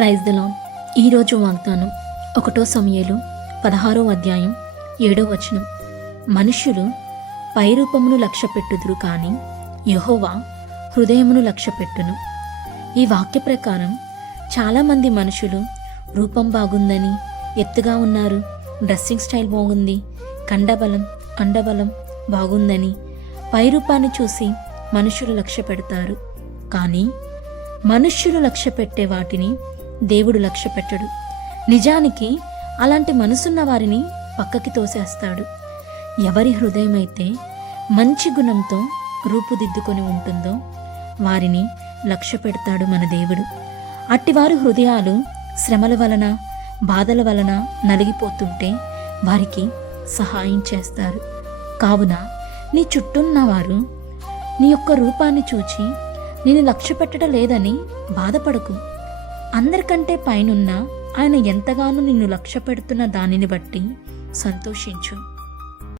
Praise the lord. ఈరోజు వాగ్దానం 1 సమూయేలు 16వ అధ్యాయం 7వ వచనం. మనుష్యులు పైరూపమును లక్ష్యపెట్టుదురు కానీ యెహోవా హృదయమును లక్ష్యపెట్టును. ఈ వాక్య ప్రకారం చాలామంది మనుషులు రూపం బాగుందని, ఎత్తుగా ఉన్నారు, డ్రెస్సింగ్ స్టైల్ బాగుంది, కండబలం అండబలం బాగుందని పైరూపాన్ని చూసి మనుషులు లక్ష్య పెడతారు. కానీ మనుష్యులు లక్ష్య పెట్టే వాటిని దేవుడు లక్ష్య పెట్టడు. నిజానికి అలాంటి మనసున్న వారిని పక్కకి తోసేస్తాడు. ఎవరి హృదయమైతే మంచి గుణంతో రూపుదిద్దుకొని ఉంటుందో వారిని లక్ష్య పెడతాడు మన దేవుడు. అట్టివారు హృదయాలు శ్రమల వలన, బాధల వలన నలిగిపోతుంటే వారికి సహాయం చేస్తారు. కావున నీ చుట్టూన్నవారు నీ యొక్క రూపాన్ని చూచి నేను లక్ష్య పెట్టడం లేదని బాధపడకు. అందరికంటే పైనున్న ఆయన ఎంతగానో నిన్ను లక్ష్య పెడుతున్న దానిని బట్టి సంతోషించు.